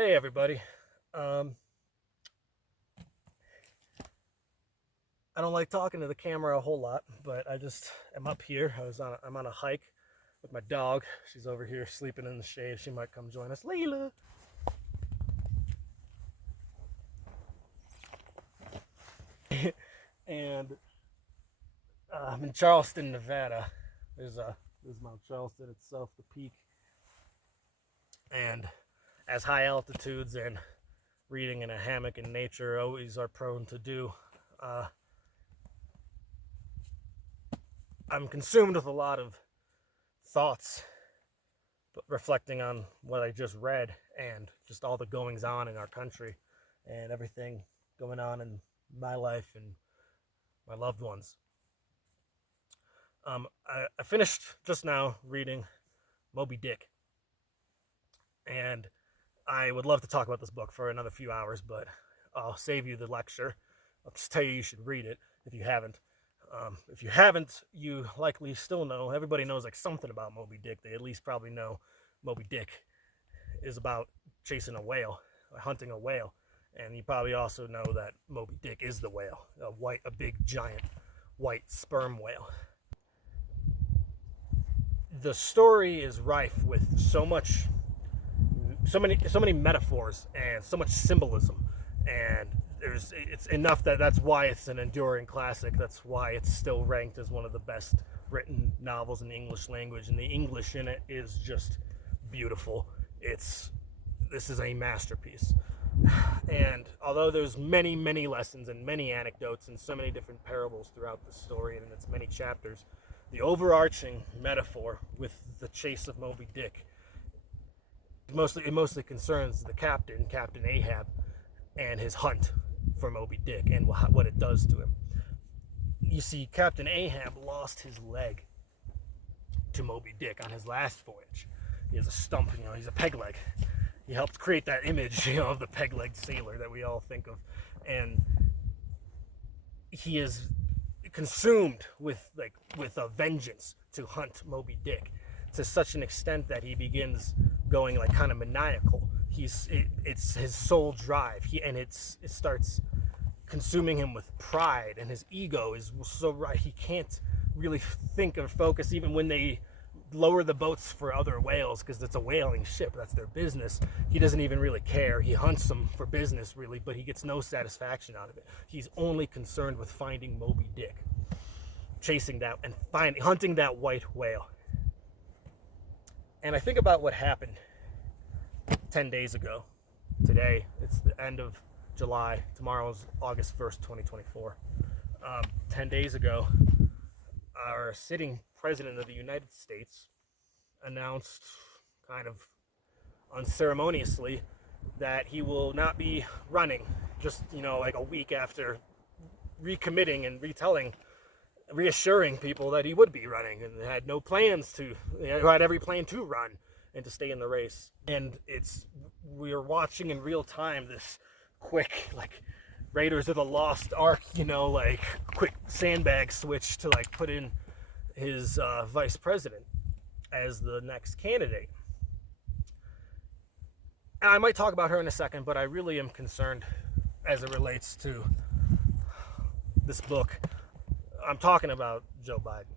Hey everybody. Um, I don't like talking to the camera a whole lot, but I'm up here. I'm on a hike with my dog. She's over here sleeping in the shade. She might come join us. Layla. And I'm in Charleston, Nevada. There's Mount Charleston itself, the peak. And as high altitudes and reading in a hammock in nature always are prone to do, I'm consumed with a lot of thoughts, reflecting on what I just read and just all the goings on in our country and everything going on in my life and my loved ones. I finished just now reading Moby-Dick, and I would love to talk about this book for another few hours, but I'll save you the lecture. I'll just tell you should read it if you haven't. If you haven't, you likely still know. Everybody knows like something about Moby-Dick. They at least probably know Moby-Dick is about chasing a whale, hunting a whale, and you probably also know that Moby-Dick is the whale, a big giant white sperm whale. The story is rife with so many metaphors and so much symbolism, and it's enough that's why it's an enduring classic. That's why it's still ranked as one of the best written novels in the English language, and the English in it is just beautiful. This is a masterpiece. And although there's many lessons and many anecdotes and so many different parables throughout the story and in its many chapters, the overarching metaphor with the chase of Moby Dick mostly concerns the Captain Ahab, and his hunt for Moby Dick and what it does to him. You see, Captain Ahab lost his leg to Moby Dick on his last voyage. He has a stump, he's a peg leg. He helped create that image, of the peg-legged sailor that we all think of. And he is consumed with a vengeance to hunt Moby Dick, to such an extent that he begins going like kind of maniacal. It's his sole drive. It starts consuming him with pride, and his ego is so right. He can't really think or focus even when they lower the boats for other whales, because it's a whaling ship. That's their business. He doesn't even really care. He hunts them for business, really, but he gets no satisfaction out of it. He's only concerned with finding Moby Dick, chasing that and hunting that white whale. And I think about what happened 10 days ago. Today, it's the end of July. Tomorrow's August 1st, 2024. 10 days ago, our sitting president of the United States announced kind of unceremoniously that he will not be running, just, like a week after recommitting and reassuring people that he would be running, and had no plans had every plan to run and to stay in the race. And we're watching in real time this quick, Raiders of the Lost Ark, quick sandbag switch to put in his vice president as the next candidate. And I might talk about her in a second, but I really am concerned as it relates to this book. I'm talking about Joe Biden,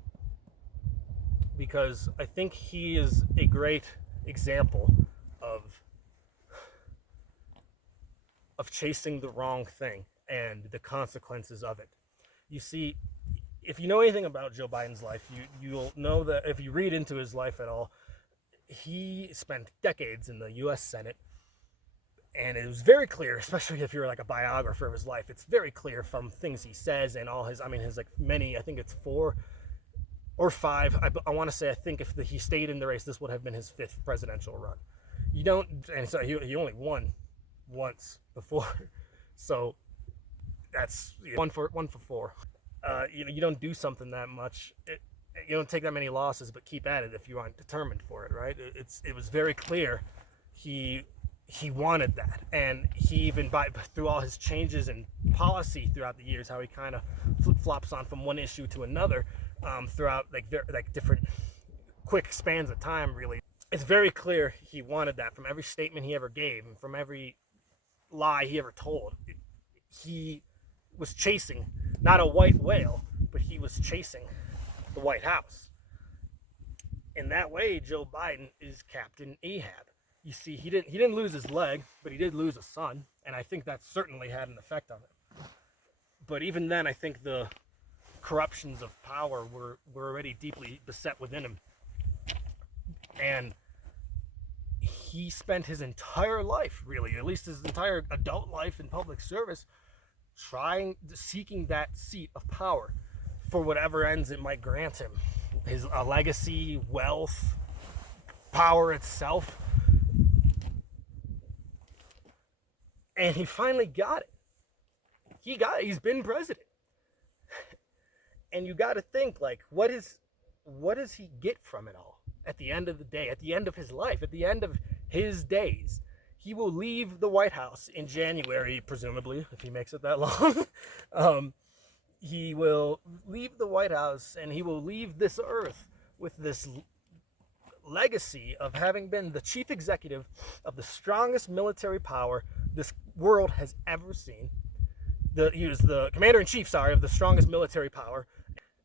because I think he is a great example of chasing the wrong thing and the consequences of it. You see, if you know anything about Joe Biden's life, you'll know that if you read into his life at all, he spent decades in the U.S. Senate, and it was very clear, especially if you're a biographer of his life, it's very clear from things he says and all his many, I think it's 4 or 5. I want to say, I think if he stayed in the race, this would have been his 5th presidential run. And so he only won once before, so that's one for 4. You don't do something that much. You don't take that many losses, but keep at it if you aren't determined for it, right? It was very clear he wanted that, and he even through all his changes in policy throughout the years, how he kind of flip-flops on from one issue to another throughout different quick spans of time, really. It's very clear he wanted that from every statement he ever gave and from every lie he ever told. He was chasing not a white whale, but he was chasing the White House. In that way, Joe Biden is Captain Ahab. You see, he didn't lose his leg, but he did lose a son, and I think that certainly had an effect on him. But even then, I think the corruptions of power were already deeply beset within him. And he spent his entire life, really, at least his entire adult life in public service, seeking that seat of power for whatever ends it might grant him. His legacy, wealth, power itself. And he finally got it. He's been president. And you got to think, like, what does he get from it all at the end of the day, at the end of his life, at the end of his days? He will leave the White House in January, presumably, if he makes it that long. He will leave the White House and he will leave this earth with this legacy of having been the chief executive of the strongest military power this world has ever seen. He was the commander-in-chief, of the strongest military power.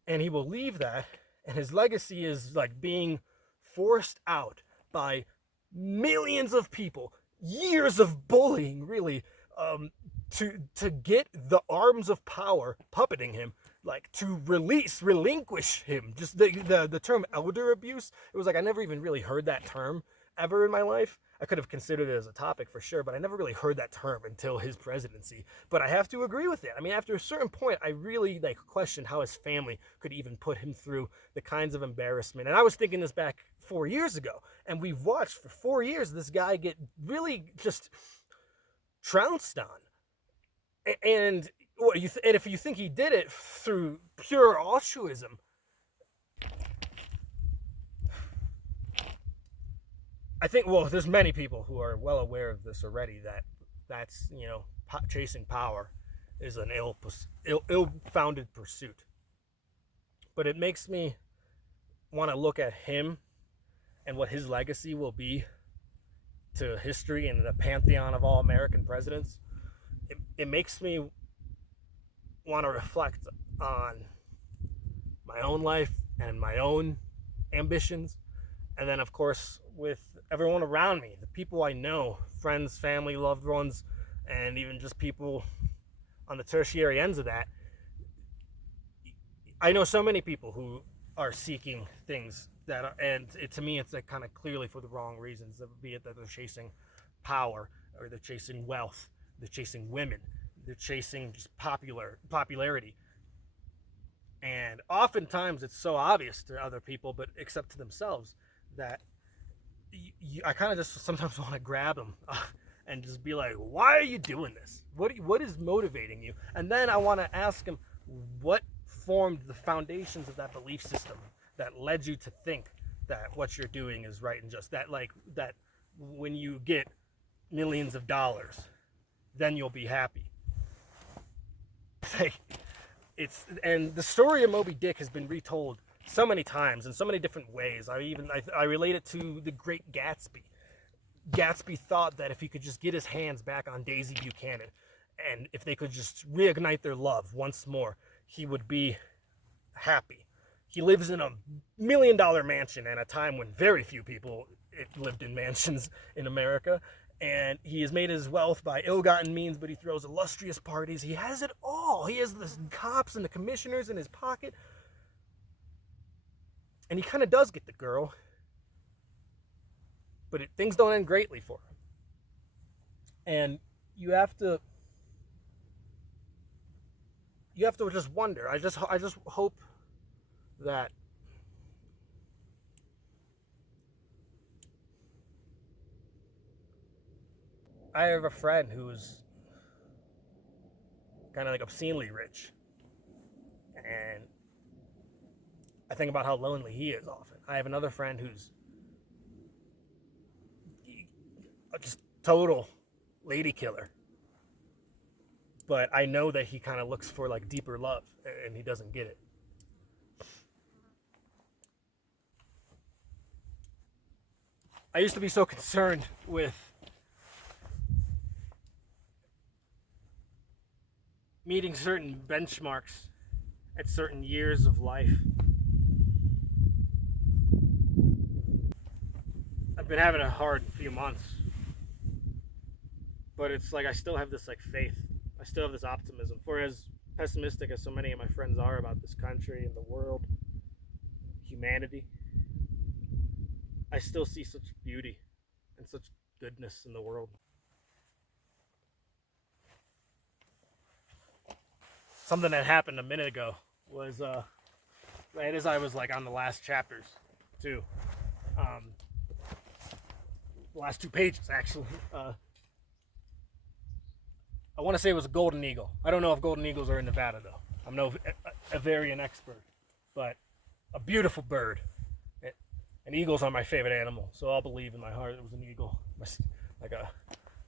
And he will leave that, and his legacy is like being forced out by millions of people, years of bullying, really, to get the arms of power puppeting him, like to relinquish him. Just the term elder abuse, it was like I never even really heard that term ever in my life. I could have considered it as a topic for sure, but I never really heard that term until his presidency. But I have to agree with it. I mean, after a certain point, I really questioned how his family could even put him through the kinds of embarrassment. And I was thinking this back 4 years ago, and we've watched for 4 years this guy get really just trounced on. And if you think he did it through pure altruism, I think, well, there's many people who are well aware of this already, that's, chasing power is an ill-founded pursuit. But it makes me want to look at him and what his legacy will be to history and the pantheon of all American presidents. It makes me want to reflect on my own life and my own ambitions. And then, of course, with everyone around me, the people I know, friends, family, loved ones, and even just people on the tertiary ends of that. I know so many people who are seeking things to me, it's like kind of clearly for the wrong reasons, be it that they're chasing power, or they're chasing wealth, they're chasing women, they're chasing just popularity. And oftentimes it's so obvious to other people, but except to themselves, that I kind of just sometimes want to grab them and just be like, why are you doing this? What is motivating you? And then I want to ask them, what formed the foundations of that belief system that led you to think that what you're doing is right and just that when you get millions of dollars, then you'll be happy. And the story of Moby-Dick has been retold so many times in so many different ways. I relate it to the Great Gatsby. Gatsby thought that if he could just get his hands back on Daisy Buchanan, and if they could just reignite their love once more, he would be happy. He lives in $1 million mansion at a time when very few people lived in mansions in America. And he has made his wealth by ill-gotten means, but he throws illustrious parties. He has it all. He has the cops and the commissioners in his pocket. And he kind of does get the girl. But things don't end greatly for him. And you have to just wonder. I just hope that I have a friend who's kind of like obscenely rich. And I think about how lonely he is often. I have another friend who's just total lady killer. But I know that he kind of looks for like deeper love, and he doesn't get it. I used to be so concerned with meeting certain benchmarks at certain years of life. I've been having a hard few months, but it's like I still have this like faith. I still have this optimism. For as pessimistic as so many of my friends are about this country and the world, humanity, I still see such beauty and such goodness in the world. Something that happened a minute ago was right as I was like on the last chapters too. The last 2 pages actually. I want to say it was a golden eagle. I don't know if golden eagles are in Nevada though. I'm no avian expert, but a beautiful bird. And eagles are my favorite animal, so I'll believe in my heart it was an eagle.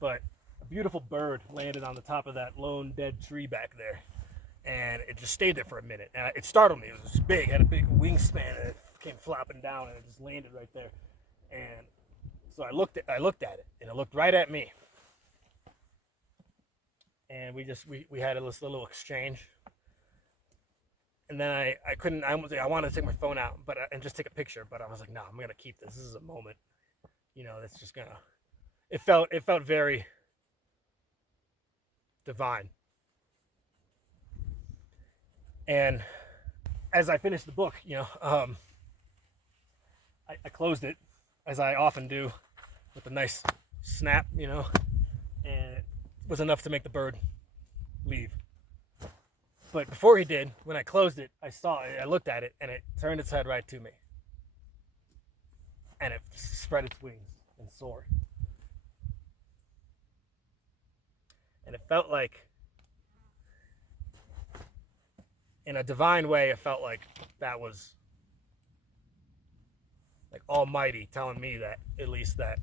But a beautiful bird landed on the top of that lone dead tree back there, and it just stayed there for a minute. And it startled me. It was just big, had a big wingspan, and it came flopping down, and it just landed right there. And so I looked at it, and it looked right at me. And we had this little exchange. And then I wanted to take my phone out, and just take a picture, but I was like, no, I'm gonna keep this. This is a moment, that's just gonna. It felt very divine. And as I finished the book, I closed it, as I often do, with a nice snap, and it was enough to make the bird leave. But before he did, when I closed it, I looked at it, and it turned its head right to me. And it spread its wings and soared. And it felt like, in a divine way, it felt like that was like Almighty telling me that, at least that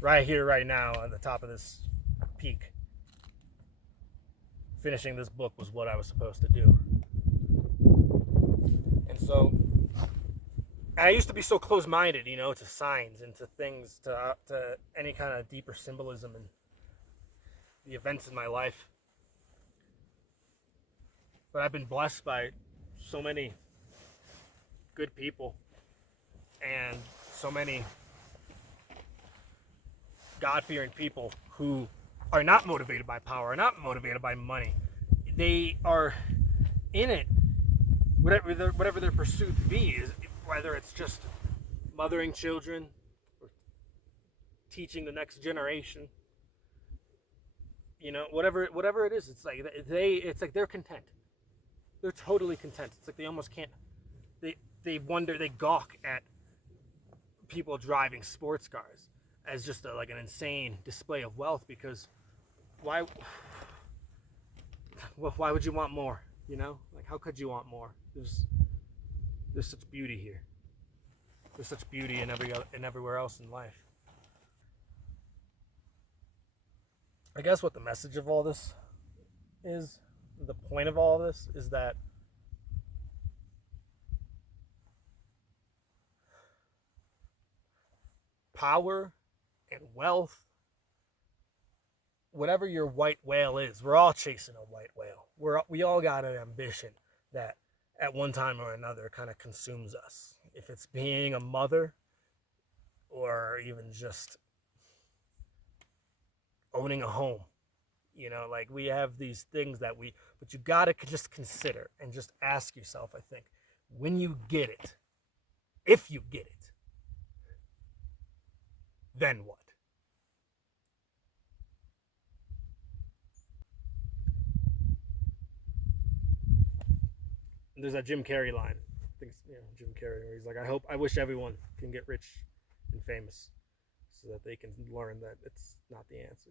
right here, right now, on the top of this peak, finishing this book was what I was supposed to do. And so I used to be so close-minded, to signs and to things, to any kind of deeper symbolism and the events in my life. But I've been blessed by so many good people and so many God-fearing people who are not motivated by power, are not motivated by money. They are in it, whatever their pursuit be, whether it's just mothering children or teaching the next generation. Whatever it is, it's like they're content. They're totally content. It's like they almost can't. They wonder, they gawk at people driving sports cars as just like an insane display of wealth, because why would you want more? Like, how could you want more? There's such beauty here. There's such beauty in everywhere else in life. I guess what the message of all this is, the point of all of this, is that power and wealth, whatever your white whale is, we're all chasing a white whale. We all got an ambition that at one time or another kind of consumes us. If it's being a mother, or even just owning a home, like we have these things but you gotta just consider and just ask yourself, I think, when you get it, if you get it, then what? There's that Jim Carrey line. I think it's Jim Carrey, where he's like, I wish everyone can get rich and famous so that they can learn that it's not the answer.